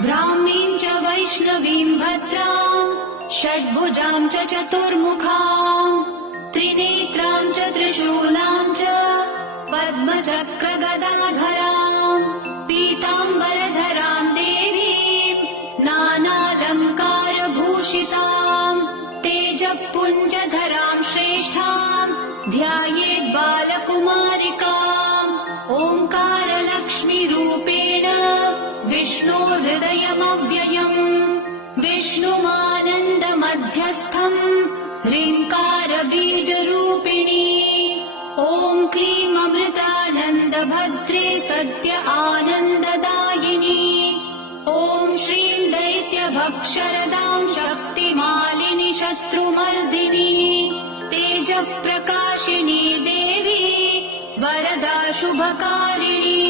ब्राह्मीं च वैष्णवीं भद्रां षड्भुजां च चतुर्मुखां त्रिनेत्रां च त्रिशूलां च पद्मचक्रगदाधरां पीताम्बरधरां देवीं नानालङ्कारभूषितां तेजःपुञ्जधरां श्रेष्ठां ध्यायेत् बालकुमारिकाम् ओङ्कारलक्ष्मीरूपेण विष्णोर्हृदयमव्ययम् विष्णुमानन्दमध्यस्थम् ह्रीङ्कारबीजरूपिणी ॐ क्लीं अमृतानन्दभद्रे सत्य आनन्ददायिनी ॐ श्रीं दैत्यभक्षरदां शक्तिमालिनि शत्रुमर्दिनी तेजःप्रकाशिनी देवी वरदा शुभकारिणी